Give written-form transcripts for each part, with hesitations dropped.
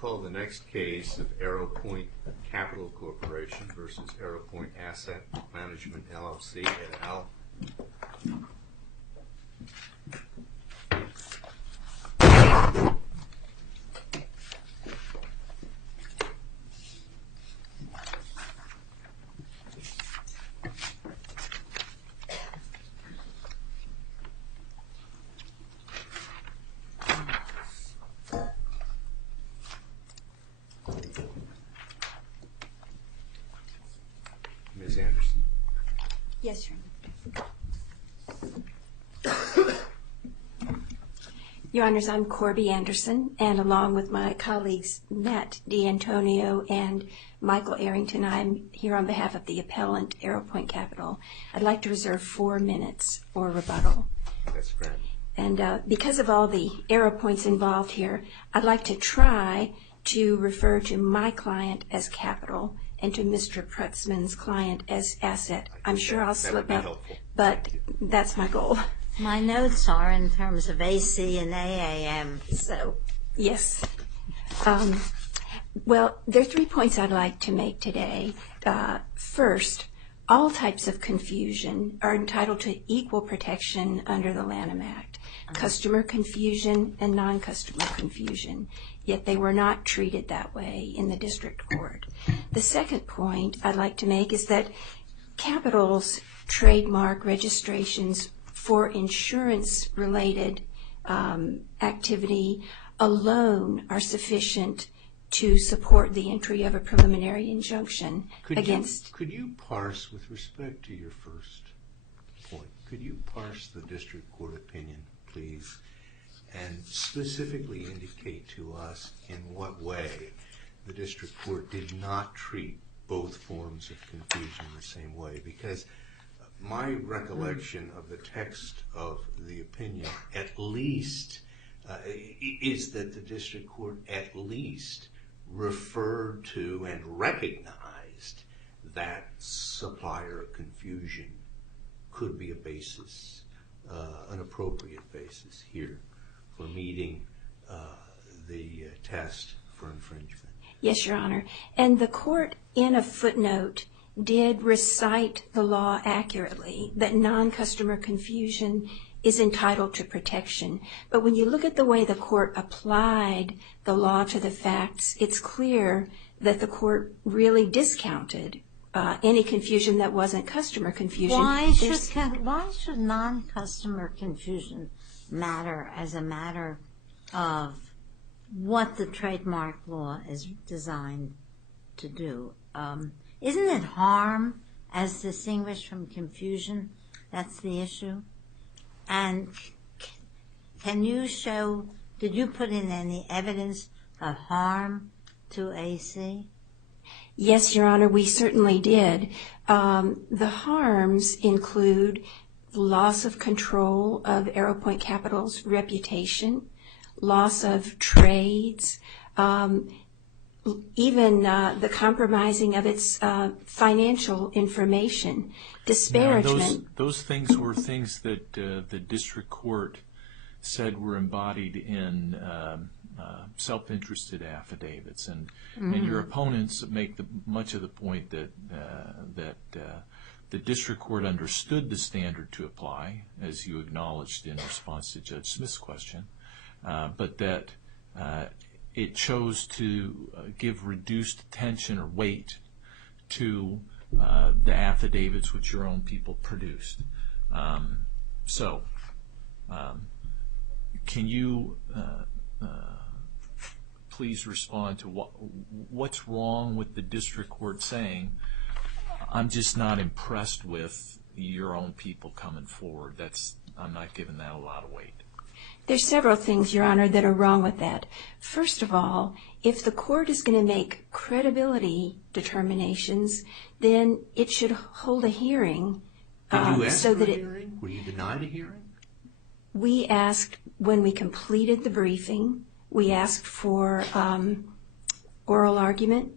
Call the next case of Arrowpoint Capital Corporation versus Arrowpoint Asset Management LLC et al. Ms. Anderson? Yes, Your Honor. Your Honors, I'm Corby Anderson, and along with my colleagues Matt D'Antonio and Michael Arrington, I'm here on behalf of the appellant, Arrowpoint Capital. I'd like to reserve 4 minutes for rebuttal. That's great. And because of all the Arrowpoints involved here, I'd like to try to refer to my client as Capital and to Mr. Prutzman's client as Asset. I'm sure I'll slip up, but that's my goal. My notes are in terms of AC and AAM. So, yes. Well, there are 3 points I'd like to make today. First, all types of confusion are entitled to equal protection under the Lanham Act. Customer confusion and non-customer confusion, yet they were not treated that way in the district court. The second point I'd like to make is that Capital's trademark registrations for insurance-related activity alone are sufficient to support the entry of a preliminary injunction against... Could you parse, with respect to your first point, could you parse the district court opinion, please, and specifically indicate to us in what way the district court did not treat both forms of confusion the same way? Because my recollection of the text of the opinion, at least, is that the district court at least referred to and recognized that supplier confusion could be a basis, an appropriate basis here for meeting the test for infringement. Yes, Your Honor. And the court, in a footnote, did recite the law accurately, that non-customer confusion is entitled to protection. But when you look at the way the court applied the law to the facts, it's clear that the court really discounted any confusion that wasn't customer confusion. Why should non-customer confusion matter as a matter of what the trademark law is designed to do? Isn't it harm as distinguished from confusion? That's the issue. And can you show, did you put in any evidence of harm to AC? Yes, Your Honor, we certainly did. The harms include loss of control of Arrowpoint Capital's reputation, loss of trades, even the compromising of its financial information, disparagement. Now, those things were things that the district court said were embodied in self-interested affidavits, and your opponents make much of the point that the district court understood the standard to apply, as you acknowledged in response to Judge Smith's question, but that it chose to give reduced attention or weight to the affidavits which your own people produced. So, can you please respond to what's wrong with the district court saying, I'm just not impressed with your own people coming forward? I'm not giving that a lot of weight. There's several things, Your Honor, that are wrong with that. First of all, if the court is going to make credibility determinations, then it should hold a hearing. Did you ask for a hearing? Were you denied a hearing? We asked, when we completed the briefing, we asked for oral argument.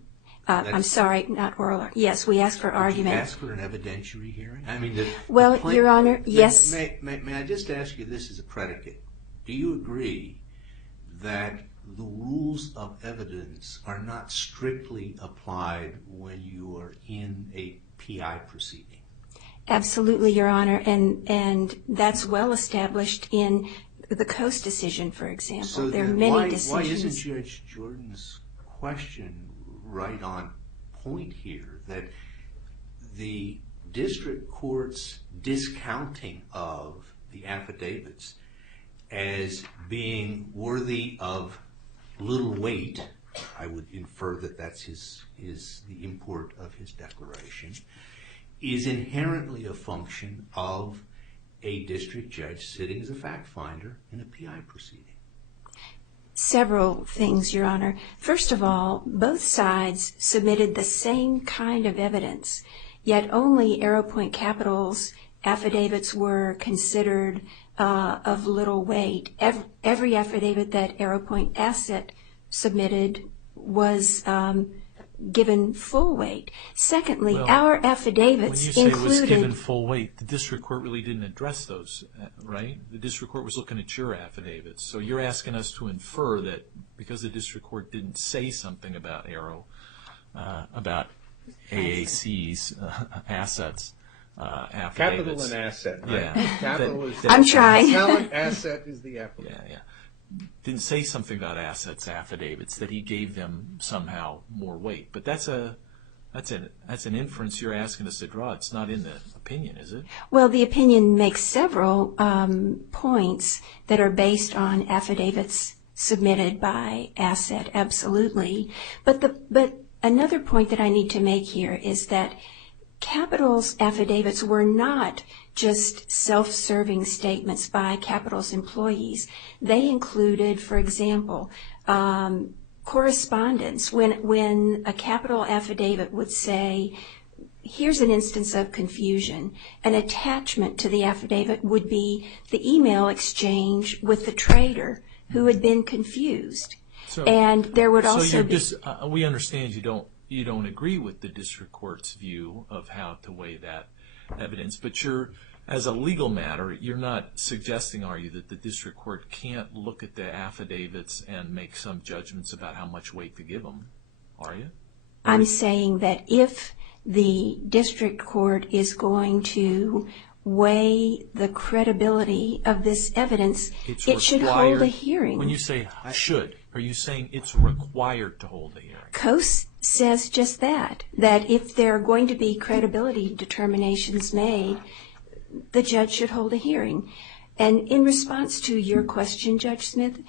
I'm sorry, not oral. Yes, we asked for argument. Did you ask for an evidentiary hearing? I mean, Your Honor, yes. May I just ask you this as a predicate? Do you agree that the rules of evidence are not strictly applied when you are in a PI proceeding. Absolutely, Your Honor, and that's well established in the Coase decision, for example. So there are then many decisions. why isn't Judge Jordan's question right on point here, that the district court's discounting of the affidavits as being worthy of little weight, I would infer that that's the import of his declaration, is inherently a function of a district judge sitting as a fact finder in a PI proceeding? Several things, Your Honor. First of all, both sides submitted the same kind of evidence, yet only Arrowpoint Capital's affidavits were considered of little weight. Every affidavit that Arrowpoint Asset submitted was given full weight. Secondly, our affidavits included... When you say it was given full weight, the district court really didn't address those, right? The district court was looking at your affidavits. So you're asking us to infer that because the district court didn't say something about about AAC's assets, affidavits. Capital and asset, right? Yeah. Capital is I'm trying. Talent, asset is the applicant. Yeah. Didn't say something about assets affidavits, that he gave them somehow more weight. But that's an inference you're asking us to draw. It's not in the opinion, is it? Well, the opinion makes several points that are based on affidavits submitted by Asset, absolutely. But another point that I need to make here is that Capital's affidavits were not just self-serving statements by Capital's employees. They included, for example, correspondence. When a Capital affidavit would say, here's an instance of confusion, an attachment to the affidavit would be the email exchange with the trader who had been confused. And there would also be... we understand you don't agree with the district court's view of how to weigh that evidence, but as a legal matter, you're not suggesting, are you, that the district court can't look at the affidavits and make some judgments about how much weight to give them, are you? I'm saying that if the district court is going to weigh the credibility of this evidence, it should hold a hearing. When you say should, are you saying it's required to hold a hearing? Coase says just that if there are going to be credibility determinations made, the judge should hold a hearing. And in response to your question, Judge Smith,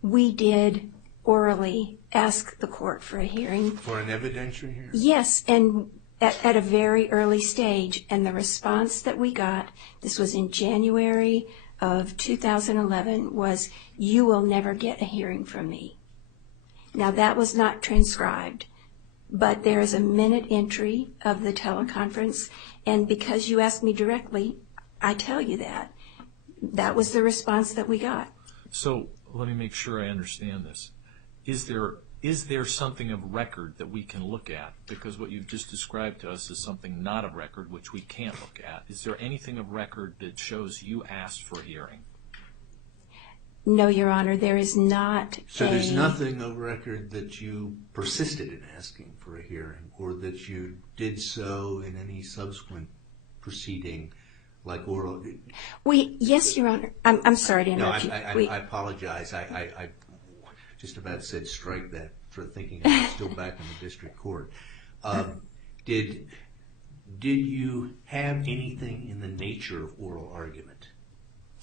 we did orally ask the court for a hearing. For an evidentiary hearing? Yes, and at a very early stage. And the response that we got, this was in January of 2011, was, you will never get a hearing from me. Now, that was not transcribed, but there is a minute entry of the teleconference, and because you asked me directly, I tell you that. That was the response that we got. So let me make sure I understand this. Is there something of record that we can look at? Because what you've just described to us is something not of record, which we can't look at. Is there anything of record that shows you asked for a hearing? No, Your Honor, there is not. So there's nothing of record that you persisted in asking for a hearing, or that you did so in any subsequent proceeding, like oral? Yes, Your Honor. I'm sorry to interrupt you. I apologize. I just about said strike that for thinking I was still back in the district court. Did you have anything in the nature of oral argument,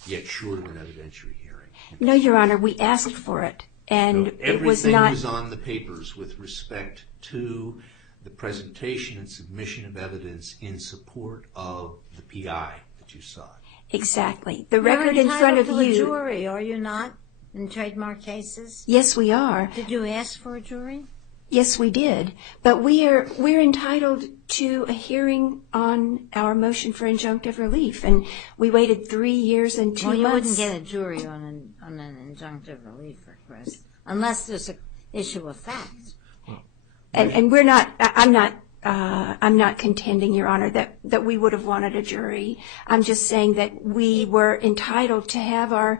yet short of an evidentiary hearing? No, Your Honor, we asked for it, and it was not... Everything was on the papers with respect to the presentation and submission of evidence in support of the PI that you sought. Exactly. The record in front of you... You're entitled to a jury, are you not, in trademark cases? Yes, we are. Did you ask for a jury? Yes, we did. But we're entitled to a hearing on our motion for injunctive relief, and we waited 3 years and 2 months. Well, you wouldn't get a jury on an injunctive relief request unless there's an issue of fact. And we're not. I'm not contending, Your Honor, that we would have wanted a jury. I'm just saying that we were entitled to have our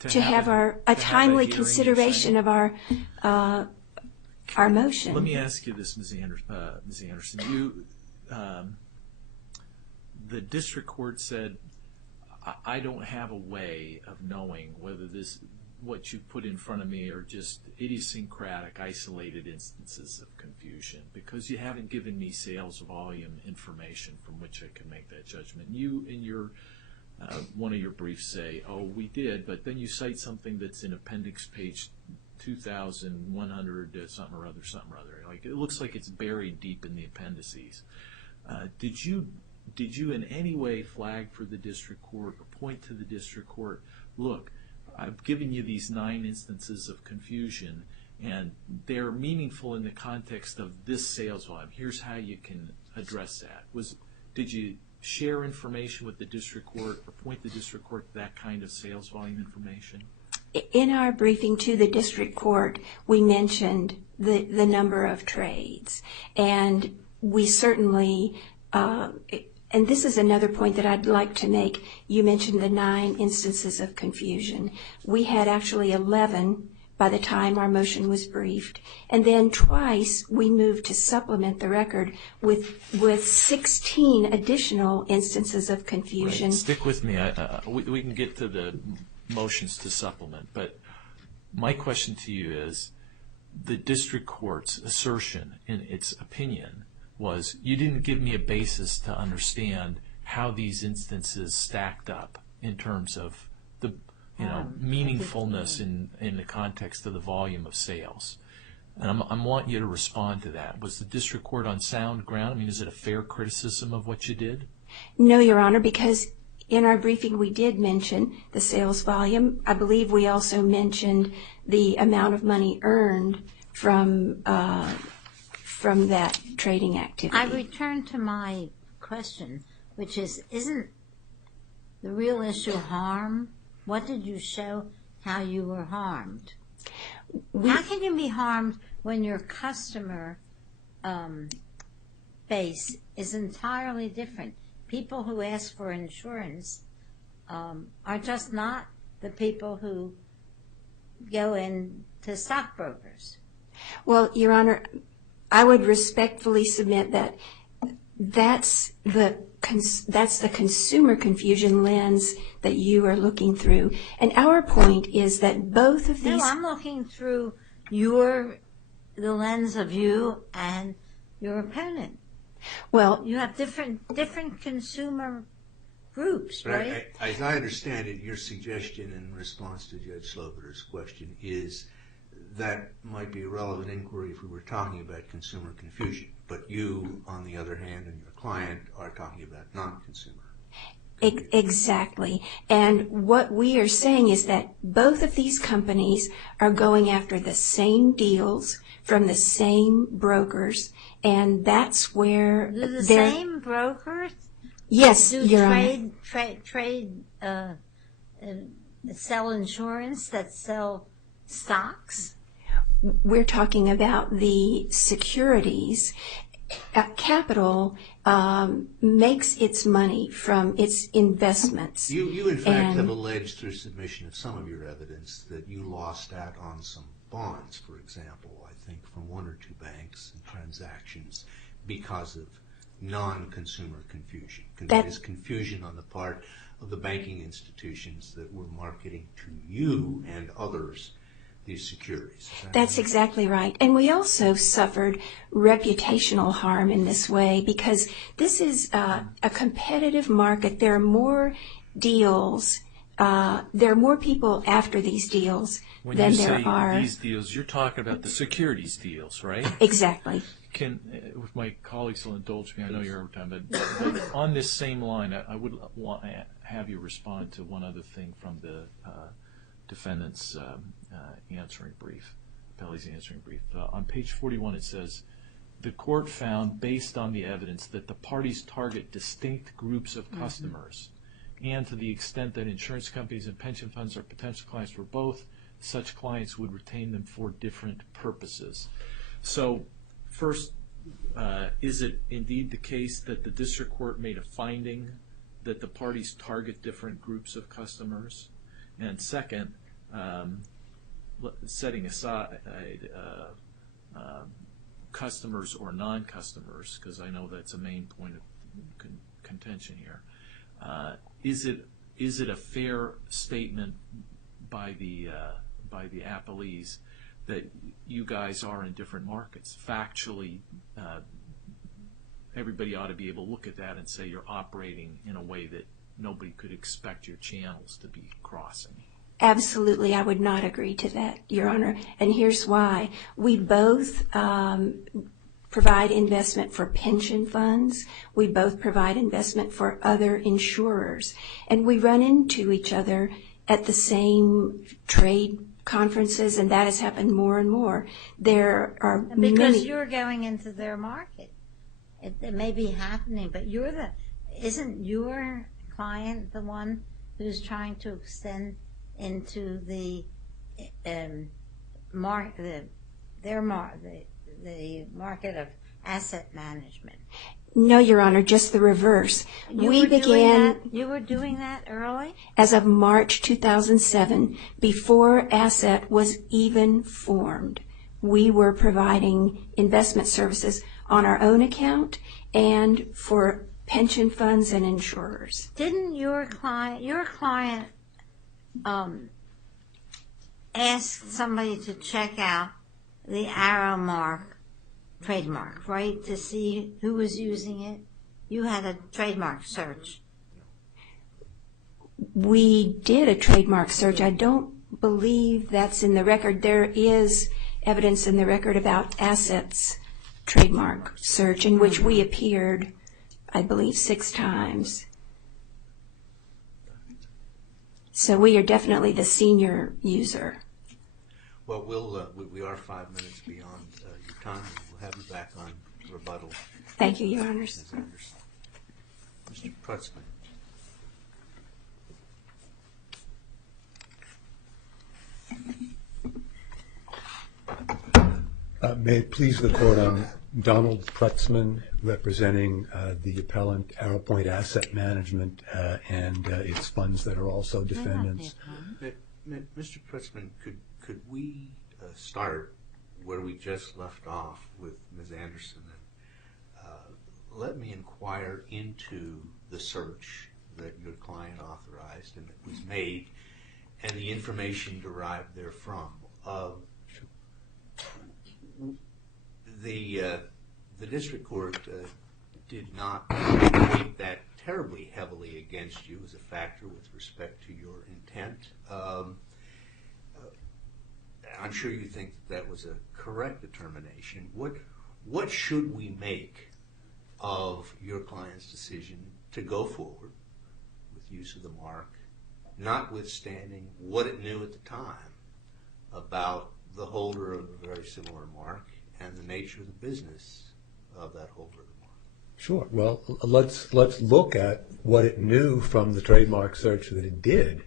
to have a timely consideration of our motion. Let me ask you this, Ms. Anderson. The district court said, I don't have a way of knowing whether what you put in front of me are just idiosyncratic, isolated instances of confusion because you haven't given me sales volume information from which I can make that judgment. You, in your one of your briefs, say, oh, we did, but then you cite something that's in appendix page 2,100 something or other. Like it looks like it's buried deep in the appendices. Did you in any way flag for the district court or point to the district court, look, I've given you these 9 instances of confusion, and they're meaningful in the context of this sales volume. Here's how you can address that. Did you share information with the district court or point the district court to that kind of sales volume information? In our briefing to the district court, we mentioned the number of trades, and we certainly, and this is another point that I'd like to make. You mentioned the 9 instances of confusion. We had actually 11 by the time our motion was briefed, and then twice we moved to supplement the record with 16 additional instances of confusion. Right. Stick with me. We can get to the motions to supplement, but my question to you is, the district court's assertion in its opinion was you didn't give me a basis to understand how these instances stacked up in terms of the meaningfulness in the context of the volume of sales. And I want you to respond to that. Was the district court on sound ground? I mean, is it a fair criticism of what you did? No, Your Honor, because in our briefing we did mention the sales volume. I believe we also mentioned the amount of money earned from that trading activity. I return to my question, which is, isn't the real issue harm? What did you show how you were harmed? How can you be harmed when your customer base is entirely different? People who ask for insurance are just not the people who go into stockbrokers. Well, Your Honor, I would respectfully submit that that's the consumer confusion lens that you are looking through. And our point is that both of these... No, I'm looking through the lens of you and your opponent. Well, you have different consumer groups, right? As I understand it, your suggestion in response to Judge Slobodar's question is that might be a relevant inquiry if we were talking about consumer confusion. But you, on the other hand, and your client are talking about non-consumer confusion. Exactly. And what we are saying is that both of these companies are going after the same deals from the same brokers, and that's where the same brokers? Yes, Your Honor. Trade sell insurance that sell stocks? We're talking about the securities. Capital makes its money from its investments. You in fact have alleged through submission of some of your evidence that you lost out on some bonds, for example, I think from 1 or 2 banks and transactions because of non-consumer confusion. That is confusion on the part of the banking institutions that were marketing to you and others these securities. That's exactly right. And we also suffered reputational harm in this way because this is a competitive market. There are more deals. There are more people after these deals than there are. When you say these deals, you're talking about the securities deals, right? Exactly. If my colleagues will indulge me, I know you're over time, but on this same line, I would want to have you respond to one other thing from the defendant's answering brief, Pelley's answering brief. On page 41 it says, the court found, based on the evidence, that the parties target distinct groups of customers, and to the extent that insurance companies and pension funds are potential clients for both, such clients would retain them for different purposes. So first, is it indeed the case that the district court made a finding that the parties target different groups of customers? And second, setting aside customers or non-customers, because I know that's a main point of contention here, is it a fair statement by the appellees that you guys are in different markets? Factually, everybody ought to be able to look at that and say you're operating in a way that nobody could expect your channels to be crossing. Absolutely, I would not agree to that, Your Honor, and here's why. We both provide investment for pension funds. We both provide investment for other insurers, and we run into each other at the same trade conferences, and that has happened more and more. There are because you're going into their market. It may be happening, but isn't your client the one who's trying to extend into the market of asset management? No, Your Honor, just the reverse. You were doing that early? As of March 2007, before Asset was even formed, we were providing investment services on our own account and for pension funds and insurers. Didn't your client ask somebody to check out the Arrowmark trademark, right, to see who was using it? You had a trademark search. We did a trademark search. I don't believe that's in the record. There is evidence in the record about Asset's trademark search in which we appeared, I believe, 6 times. So we are definitely the senior user. Well, we are 5 minutes beyond your time. We'll have you back on rebuttal. Thank you, Your Honors. Ms. Anderson. Mr. Prutzman. May it please the Court, I'm Donald Prutzman, representing the appellant Arrowpoint Asset Management and its funds that are also defendants. Mr. Prutzman, could we start where we just left off with Ms. Anderson? Let me inquire into the search that your client authorized and that was made and the information derived therefrom. The district court did not weight that terribly heavily against you as a factor with respect to your intent. I'm sure you think that was a correct determination. What should we make of your client's decision to go forward with use of the mark, notwithstanding what it knew at the time about the holder of a very similar mark and the nature of the business of that holder of the mark? Sure. Well, let's look at what it knew from the trademark search that it did.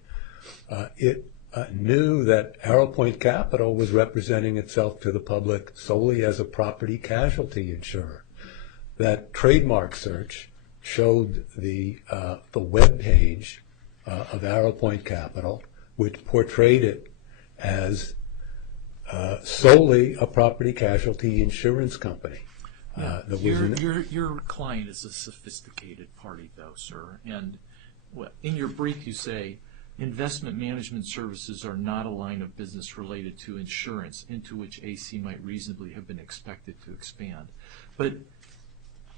It knew that Arrowpoint Capital was representing itself to the public solely as a property casualty insurer. That trademark search showed the web page of Arrowpoint Capital, which portrayed it as solely a property casualty insurance company. Your client is a sophisticated party, though, sir. And in your brief, you say investment management services are not a line of business related to insurance into which AC might reasonably have been expected to expand. But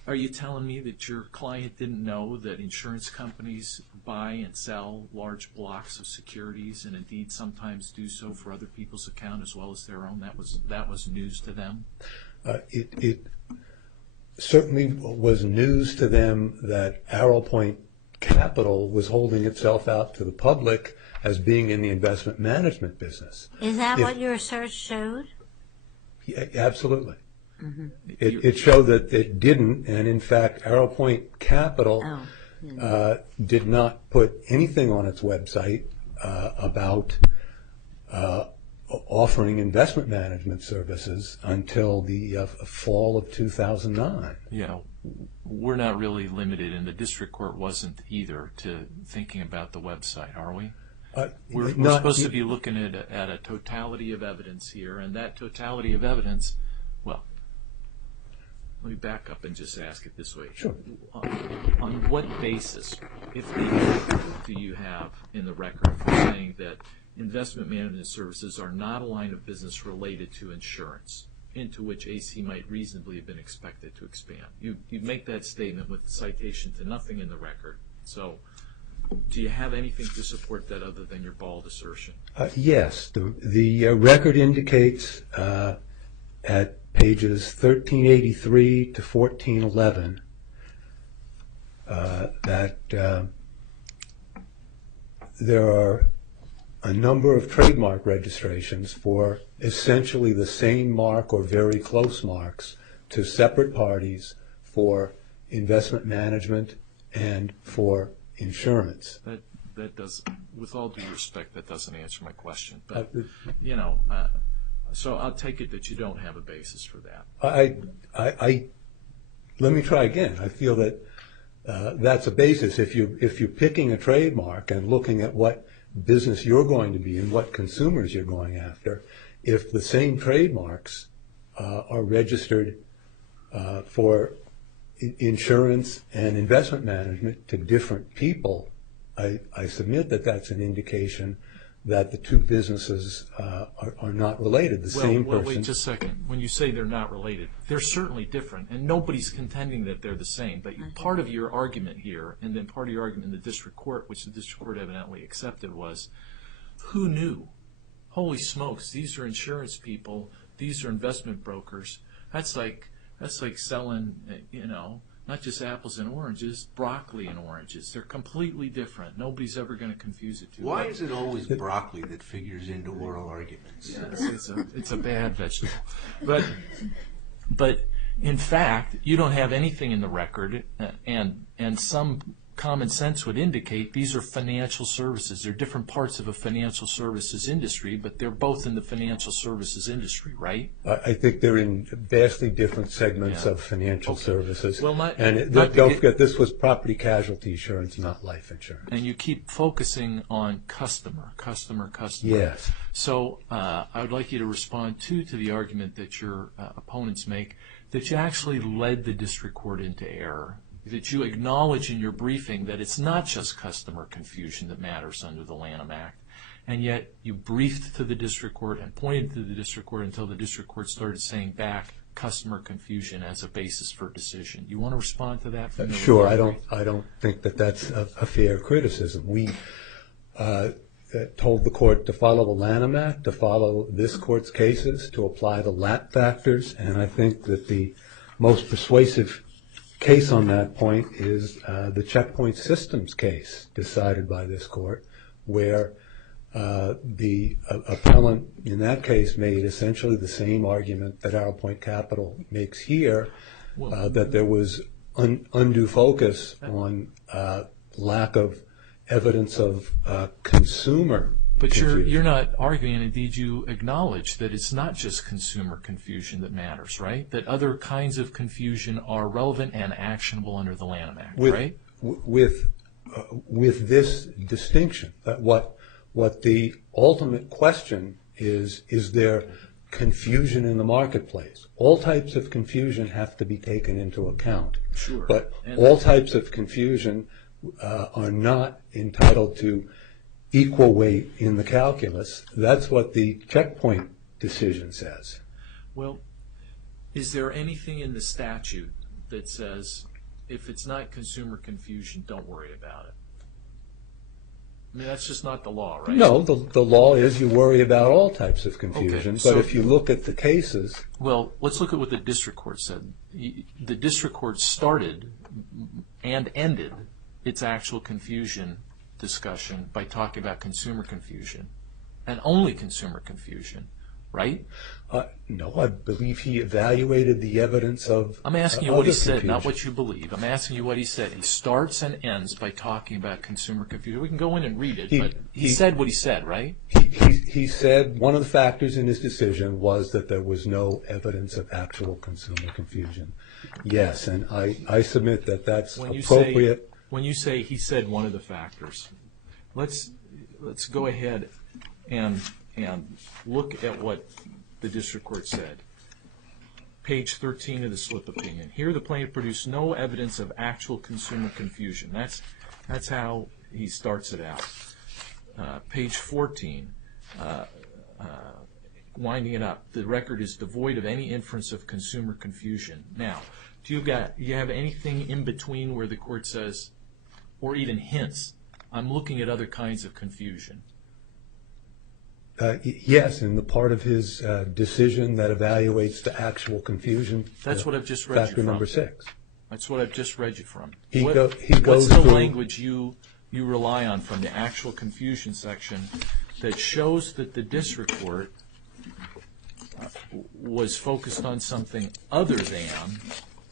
are you telling me that your client didn't know that insurance companies buy and sell large blocks of securities and indeed sometimes do so for other people's account as well as their own? That was news to them? It certainly was news to them that Arrowpoint Capital was holding itself out to the public as being in the investment management business. Is that what your search showed? Yeah, absolutely. Mm-hmm. It showed that it didn't, and in fact, Arrowpoint Capital did not put anything on its website about offering investment management services until the fall of 2009. Yeah, we're not really limited, and the district court wasn't either, to thinking about the website, are we? We're supposed to be looking at a totality of evidence here, and that totality of evidence, well, let me back up and just ask it this way. Sure. On what basis, if any, do you have in the record for saying that investment management services are not a line of business related to insurance, into which AC might reasonably have been expected to expand? You make that statement with citation to nothing in the record. So do you have anything to support that other than your bald assertion? Yes. The record indicates at pages 1383 to 1411 that there are a number of trademark registrations for essentially the same mark or very close marks to separate parties for investment management and for insurance. That does, with all due respect, that doesn't answer my question. But so I'll take it that you don't have a basis for that. Let me try again. I feel that that's a basis. If you're picking a trademark and looking at what business you're going to be and what consumers you're going after, if the same trademarks are registered for insurance and investment management to different people, I submit that that's an indication that the two businesses are not related. The same person. Wait just a second. When you say they're not related, they're certainly different, and nobody's contending that they're the same. But part of your argument here, and then part of your argument in the district court, which the district court evidently accepted, was who knew? Holy smokes, these are insurance people, these are investment brokers. That's like selling, not just apples and oranges, broccoli and oranges. They're completely different. Nobody's ever going to confuse it. Why is it always broccoli that figures into oral arguments? Yes, it's a bad vegetable. But in fact, you don't have anything in the record, and some common sense would indicate these are financial services. They're different parts of a financial services industry, but they're both in the financial services industry, right? I think they're in vastly different segments of financial services. Well, don't forget, this was property casualty insurance, not life insurance. And you keep focusing on customer. Yes. So I would like you to respond, too, to the argument that your opponents make, that you actually led the district court into error, that you acknowledge in your briefing that it's not just customer confusion that matters under the Lanham Act, and yet you briefed to the district court and pointed to the district court until the district court started saying back customer confusion as a basis for decision. You want to respond to that? Sure. I don't think that that's a fair criticism. We told the court to follow the Lanham Act, to follow this court's cases, to apply the LAT factors, and I think that the most persuasive case on that point is the checkpoint systems case decided by this court, where the appellant in that case made essentially the same argument that Arrowpoint Capital makes here, that there was undue focus on lack of evidence of consumer. But you're not arguing, and indeed you acknowledge that it's not just consumer confusion that matters, right? That other kinds of confusion are relevant and actionable under the Lanham Act, right? With this distinction, that what the ultimate question is there confusion in the marketplace? All types of confusion have to be taken into account. Sure. But all types of confusion are not entitled to equal weight in the calculus. That's what the checkpoint decision says. Well, is there anything in the statute that says if it's not consumer confusion, don't worry about it? I mean, that's just not the law, right? No, the law is you worry about all types of confusion. Okay, but if you look at the cases... Well, let's look at what the district court said. The district court started and ended its actual confusion discussion by talking about consumer confusion and only consumer confusion, right? No, I believe he evaluated the evidence of I'm asking you what he said, confusion. not what you believe. I'm asking you what he said. He starts and ends by talking about consumer confusion. We can go in and read it, but he said what he said, right? He said one of the factors in his decision was that there was no evidence of actual consumer confusion. Yes, and I submit that that's appropriate. When you say he said one of the factors, let's let's go ahead and look at what the district court said. Page 13 of the slip opinion. Here the plaintiff produced no evidence of actual consumer confusion. That's how he starts it out. Page 14, winding it up, the record is devoid of any inference of consumer confusion. Now, do you have anything in between where the court says, or even hints, I'm looking at other kinds of confusion? Yes, in the part of his decision that evaluates the actual confusion. That's what I've just read you from. Factor number 6. That's what I've just read you from. He What's goes the through language you rely on from the actual confusion section that shows that the district court was focused on something other than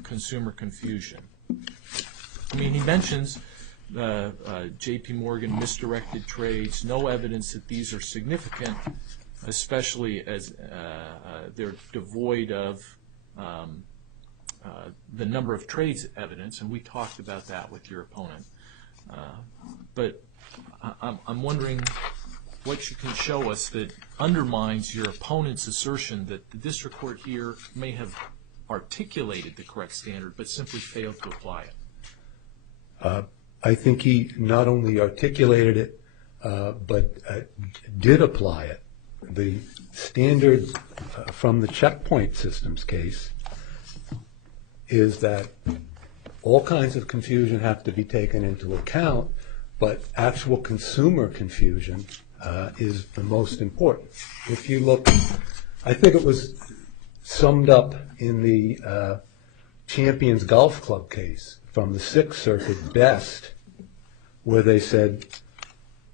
consumer confusion? I mean, he mentions J.P. Morgan misdirected trades, no evidence that these are significant, especially as they're devoid of the number of trades evidence, and we talked about that with your opponent. But I'm wondering what you can show us that undermines your opponent's assertion that the district court here may have articulated the correct standard but simply failed to apply it. I think he not only articulated it, but did apply it. The standard from the checkpoint systems case is that all kinds of confusion have to be taken into account, but actual consumer confusion is the most important. If you look, I think it was summed up in the Champions Golf Club case from the Sixth Circuit best, where they said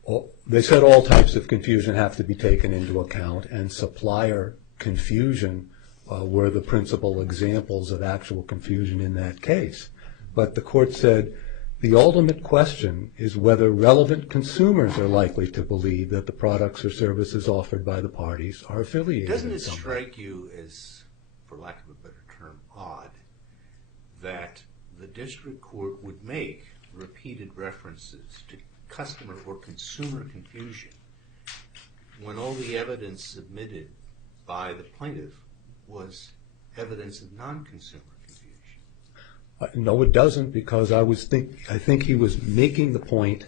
all types of confusion have to be taken into account, and supplier confusion were the principal examples of actual confusion in that case. But the court said the ultimate question is whether relevant consumers are likely to believe that the products or services offered by the parties are affiliated. Doesn't it strike you as, for lack of a better term, odd, that the district court would make repeated references to customer or consumer confusion when all the evidence submitted by the plaintiff was evidence of non-consumer confusion? No, it doesn't, because I think he was making the point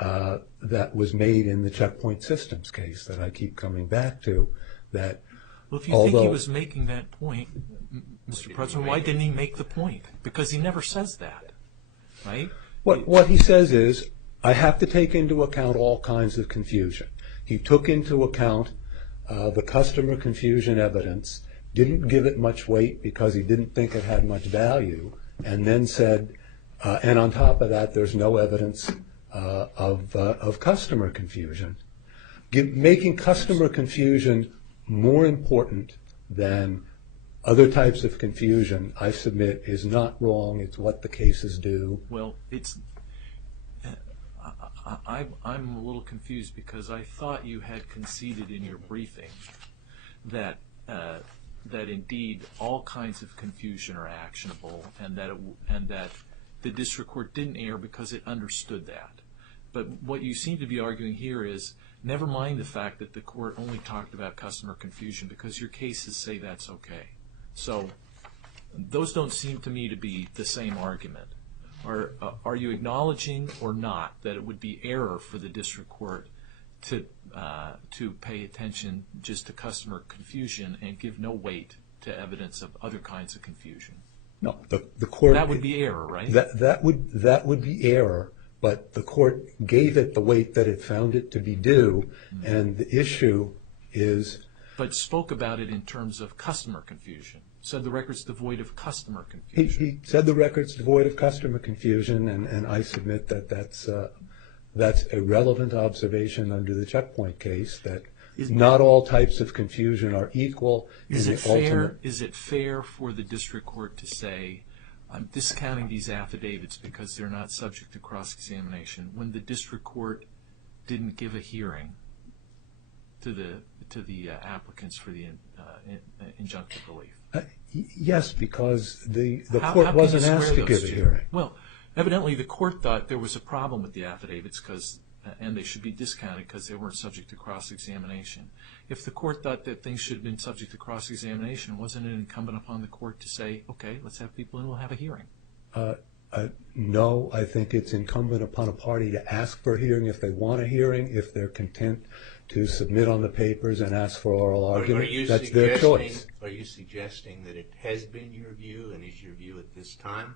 that was made in the checkpoint systems case that I keep coming back to. That well, if you think he was making that point, Mr. President, why didn't he make the point? Because he never says that, right? What he says is, I have to take into account all kinds of confusion. He took into account the customer confusion evidence, didn't give it much weight because he didn't think it had much value, and then said, and on top of that, there's no evidence of customer confusion. Making customer confusion more important than other types of confusion, I submit, is not wrong. It's what the cases do. Well, I'm a little confused because I thought you had conceded in your briefing that indeed all kinds of confusion are actionable, and that the district court didn't err because it understood that. But what you seem to be arguing here is, never mind the fact that the court only talked about customer confusion because your cases say that's okay. So those don't seem to me to be the same argument. Are you acknowledging or not that it would be error for the district court to pay attention just to customer confusion and give no weight to evidence of other kinds of confusion? No, the court. That would be error, right? That would be error, but the court gave it the weight that it found it to be due, and the issue is. But spoke about it in terms of customer confusion. Said the record's devoid of customer confusion. He said the record's devoid of customer confusion, and I submit that that's a relevant observation under the checkpoint case, that not all types of confusion are equal. Is it fair for the district court to say, I'm discounting these affidavits because they're not subject to cross-examination, when the district court didn't give a hearing to the applicants for the injunctive relief? Yes, because the court wasn't asked to give a hearing. Well, evidently the court thought there was a problem with the affidavits because and they should be discounted because they weren't subject to cross-examination. If the court thought that things should have been subject to cross-examination, wasn't it incumbent upon the court to say, okay, let's have people in, we'll have a hearing? No, I think it's incumbent upon a party to ask for a hearing if they want a hearing, if they're content to submit on the papers and ask for oral argument. That's their choice. Are you suggesting that it has been your view, and is your view at this time,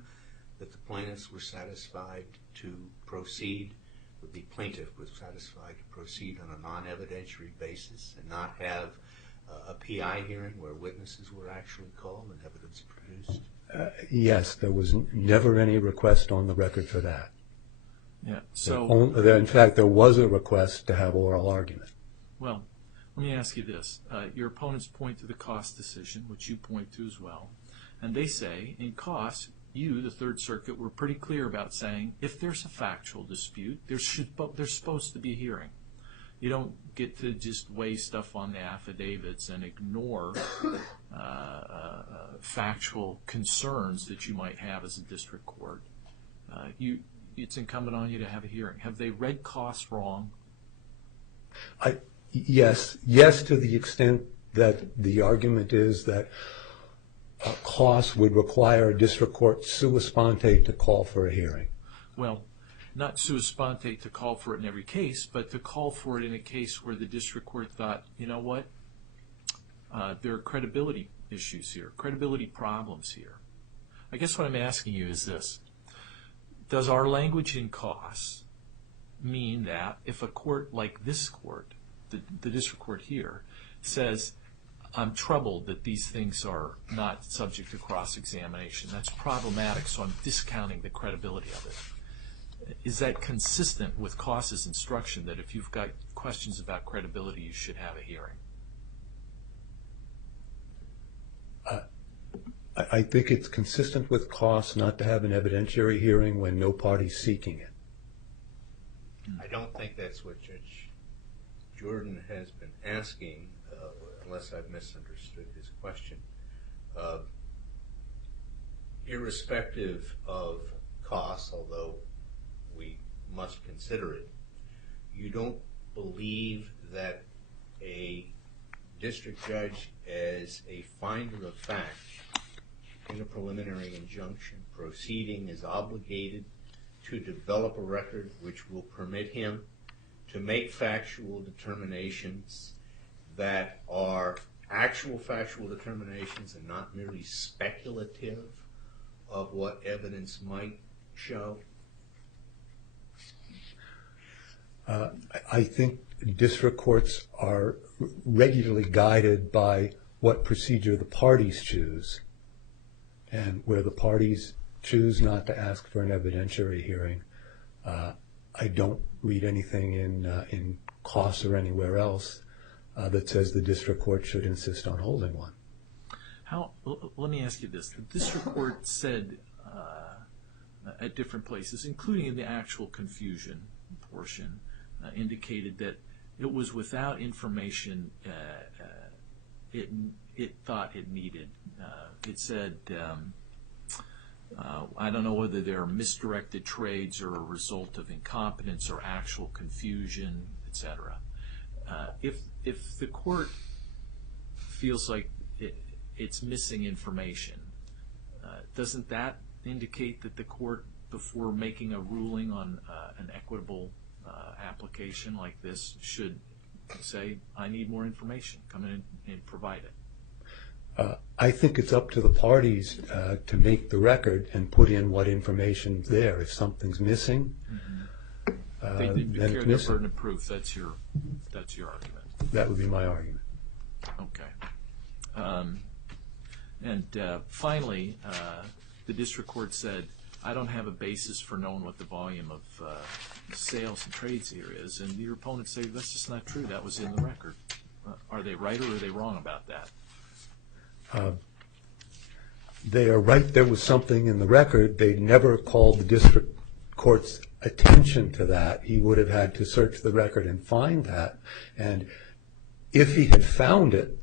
that the plaintiffs were satisfied to proceed, that the plaintiff was satisfied to proceed on a non-evidentiary basis and not have a PI hearing where witnesses were actually called and evidence produced? Yes, there was never any request on the record for that. Yeah. So, in fact, there was a request to have oral argument. well, let me ask you this. Your opponents point to the cost decision, which you point to as well, and they say, in cost, you, the Third Circuit, were pretty clear about saying, if there's a factual dispute, there's supposed to be a hearing. You don't get to just weigh stuff on the affidavits and ignore factual concerns that you might have as a district court. It's incumbent on you to have a hearing. Have they read costs wrong? Yes, to the extent that the argument is that costs would require a district court sua sponte to call for a hearing. Well, not sua sponte to call for it in every case, but to call for it in a case where the district court thought, you know what, there are credibility issues here, credibility problems here. I guess what I'm asking you is this. Does our language in costs mean that if a court like this court, the district court here, says, I'm troubled that these things are not subject to cross-examination, that's problematic, so I'm discounting the credibility of it. Is that consistent with costs' instruction that if you've got questions about credibility, you should have a hearing? I think it's consistent with costs not to have an evidentiary hearing when no party's seeking it. I don't think that's what Judge Jordan has been asking, unless I've misunderstood his question. Irrespective of costs, although we must consider it, you don't believe that a district judge, as a finder of fact in a preliminary injunction proceeding, is obligated to develop a record which will permit him to make factual determinations that are actual factual determinations and not merely speculative of what evidence might show? I think district courts are regularly guided by what procedure the parties choose, and where the parties choose not to ask for an evidentiary hearing, I don't read anything in costs or anywhere else that says the district court should insist on holding one. Let me ask you this. The district court said at different places, including in the actual confusion portion, indicated that it was without information it thought it needed. It said, I don't know whether they're misdirected trades or a result of incompetence or actual confusion, etc. If the court feels like it's missing information, doesn't that indicate that the court, before making a ruling on an equitable application like this, should say, I need more information, come in and provide it? I think it's up to the parties to make the record and put in what information's there. If something's missing, They didn't then carry it's their missing. burden of proof. That's your argument. That would be my argument. Okay. Finally, the district court said, I don't have a basis for knowing what the volume of sales and trades here is. And your opponents say, that's just not true. That was in the record. Are they right or are they wrong about that? They are right. There was something in the record. They never called the district court's attention to that. He would have had to search the record and find that. And if he had found it,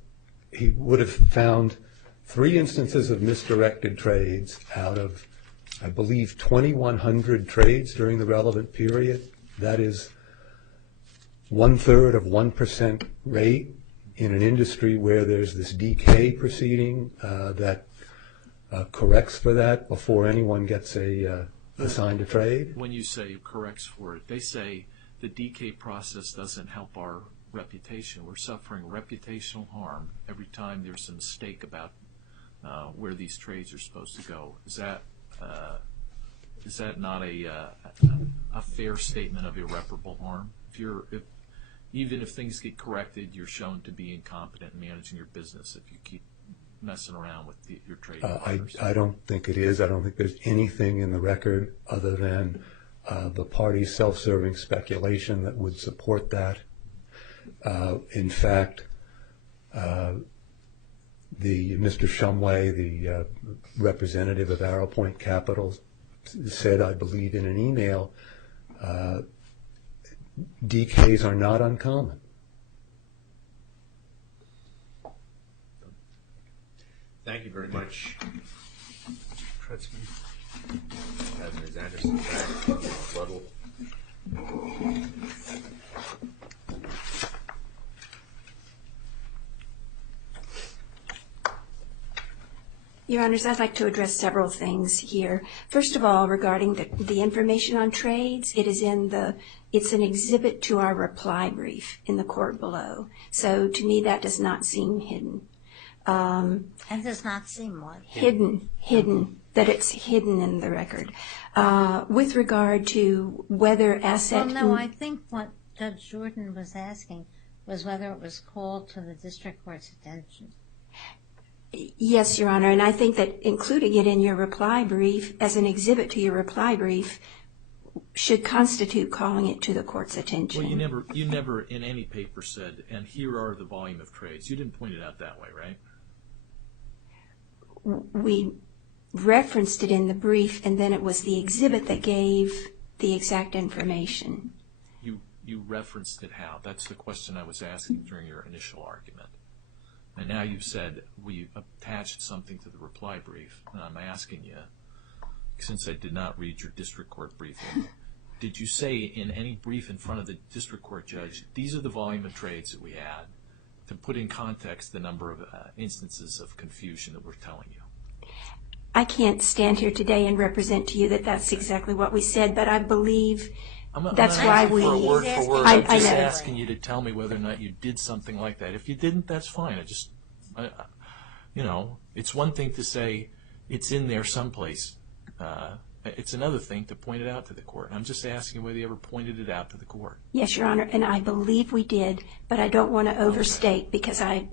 he would have found 3 instances of misdirected trades out of, I believe, 2,100 trades during the relevant period. That is 1/3 of 1% rate in an industry where there's this decay proceeding that corrects for that before anyone gets assigned a trade? When you say corrects for it, they say the decay process doesn't help our reputation. We're suffering reputational harm every time there's a mistake about where these trades are supposed to go. Is that not a fair statement of irreparable harm? Even if things get corrected, you're shown to be incompetent in managing your business if you keep messing around with your trade partners. I don't think it is. I don't think there's anything in the record other than the party's self-serving speculation that would support that. In fact, Mr. Shumway, the representative of Arrowpoint Capital, said, I believe in an email, decays are not uncommon. Thank you very much, Mr. Tretzman. Ms. Anderson back. Rebuttal. Your Honors, I'd like to address several things here. First of all, regarding the information on trades, it's an exhibit to our reply brief in the court below. So to me, that does not seem hidden. And does not seem what? Hidden, that it's hidden in the record. With regard to whether asset... Well, no, I think what Judge Jordan was asking was whether it was called to the district court's attention. Yes, Your Honor, and I think that including it in your reply brief as an exhibit to your reply brief should constitute calling it to the court's attention. Well, you never in any paper said, and here are the volume of trades. You didn't point it out that way, right? We referenced it in the brief, and then it was the exhibit that gave the exact information. You referenced it how? That's the question I was asking during your initial argument. And now you've said we attached something to the reply brief, and I'm asking you, since I did not read your district court briefing, did you say in any brief in front of the district court judge, these are the volume of trades that we had, to put in context the number of instances of confusion that we're telling you? I can't stand here today and represent to you that that's exactly what we said, but I believe that's why we... I'm not asking for a word for word. I'm just know. asking you to tell me whether or not you did something like that. If you didn't, that's fine. It's one thing to say it's in there someplace. It's another thing to point it out to the court. I'm just asking whether you ever pointed it out to the court. Yes, Your Honor, and I believe we did, but I don't want to overstate because I'm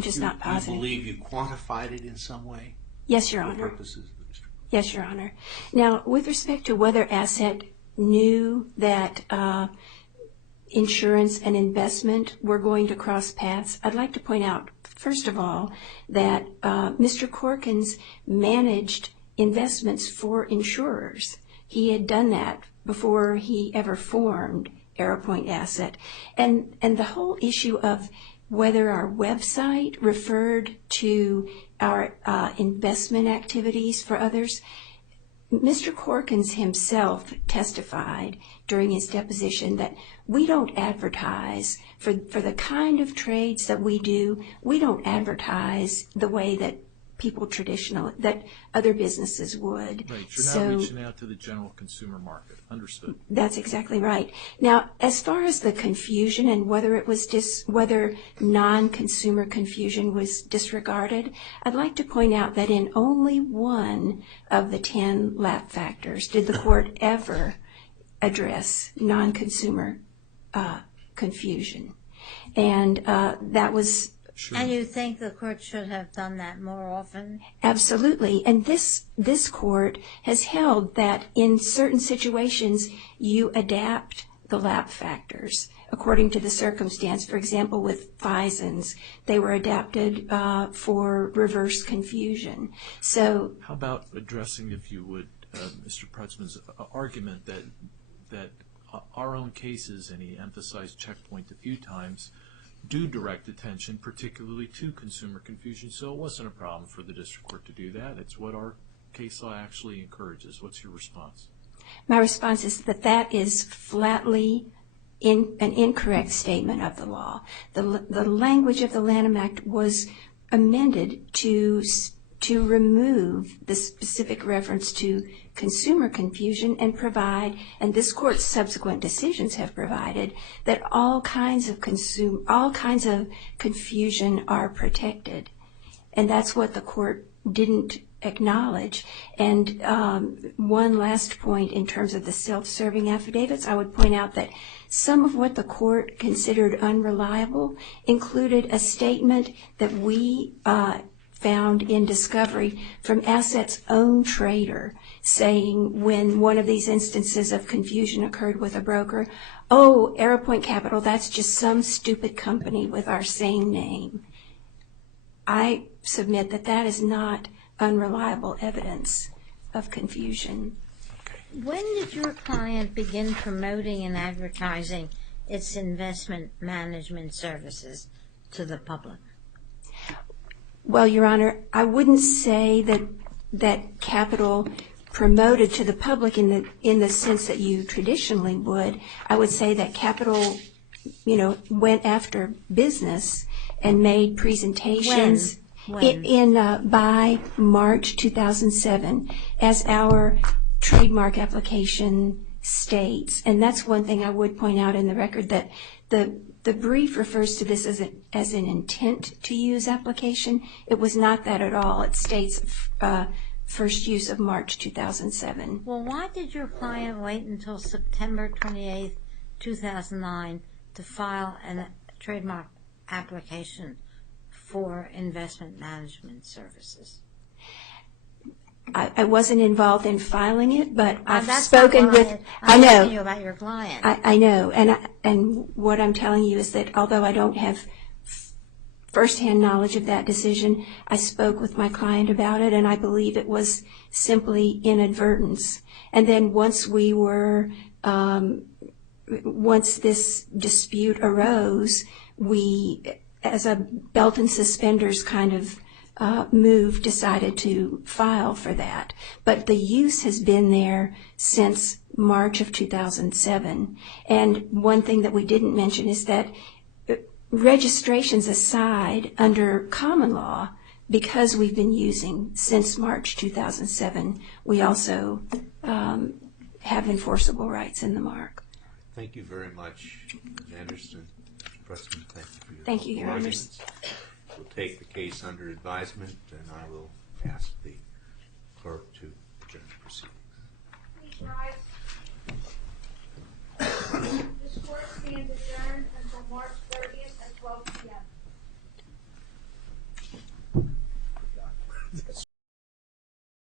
just not positive. You believe you quantified it in some way? Yes, Your For Honor. purposes of the district court? Yes, Your Honor. Now, with respect to whether Asset knew that insurance and investment were going to cross paths, I'd like to point out, first of all, that Mr. Corkins managed investments for insurers. He had done that before he ever formed Arrowpoint Asset. And the whole issue of whether our website referred to our investment activities for others, Mr. Corkins himself testified during his deposition that we don't advertise for the kind of trades that we do. We don't advertise the way that that other businesses would. Right, you're not reaching out to the general consumer market. Understood. That's exactly right. Now, as far as the confusion and whether non-consumer confusion was disregarded, I'd like to point out that in only one of the 10 LAP factors did the court ever address non-consumer confusion. And that was... Sure. And you think the court should have done that more often? Absolutely. And this court has held that in certain situations you adapt the LAP factors according to the circumstance. For example, with FISANs, they were adapted for reverse confusion. So, how about addressing, if you would, Mr. Pretzman's argument that our own cases, and he emphasized Checkpoint a few times, do direct attention particularly to consumer confusion, so it wasn't a problem for the district court to do that. It's what our case law actually encourages. What's your response? My response is that is flatly an incorrect statement of the law. The language of the Lanham Act was amended to remove the specific reference to consumer confusion and provide, and this court's subsequent decisions have provided, that all kinds of confusion are protected. And that's what the court didn't acknowledge. And one last point in terms of the self-serving affidavits, I would point out that some of what the court considered unreliable included a statement that we found in discovery from Asset's own trader saying when one of these instances of confusion occurred with a broker, oh, Arrowpoint Capital, that's just some stupid company with our same name. I submit that that is not unreliable evidence of confusion. When did your client begin promoting and advertising its investment management services to the public? Well, Your Honor, I wouldn't say that Capital promoted to the public in the sense that you traditionally would. I would say that Capital, went after business and made presentations by March 2007, as our trademark application states. And that's one thing I would point out in the record, that the brief refers to this as an intent to use application. It was not that at all. It states first use of March 2007. Well, why did your client wait until September 28th, 2009 to file a trademark application for investment management services? I wasn't involved in filing it, but I've that's spoken with. I know. I'm asking you about your client. I know, and what I'm telling you is that although I don't have firsthand knowledge of that decision, I spoke with my client about it, and I believe it was simply inadvertence. And then once this dispute arose, we, as a belt and suspenders kind of move, decided to file for that. But the use has been there since March of 2007. And one thing that we didn't mention is that registrations aside, under common law, because we've been using since March 2007, we also have enforceable rights in the mark. Thank you very much, Ms. Anderson. Mr. Preston, Thank you, Your Honor. arguments. We'll take the case under advisement, and I will ask the clerk to adjourn the proceedings. Please rise. This court stands adjourned until March 30th at 12 p.m.